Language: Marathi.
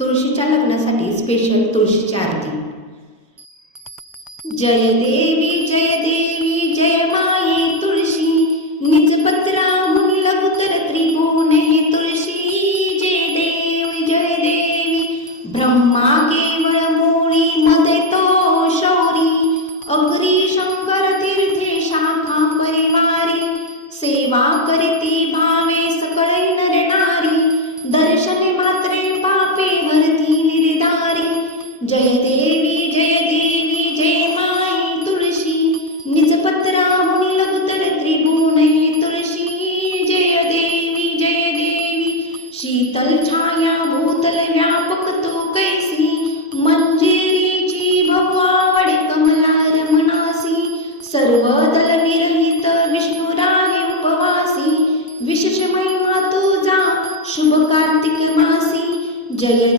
तुळशीच्या लग्नासाठी स्पेशल तुळशीची आरती. जय देवी जय माये तुळशी, निजपत्राहून लघुतर त्रिभुवने तुळशी. जय देवी ब्रह्मा केवळ मूळी मध्ये तो शौरी, अग्री शंकर तीर्थे शाखा परिवारी. सेवा करती भावे सकळ नर नारी, दर्शने मात्रे पापे हरती निर्धारी. जय देवी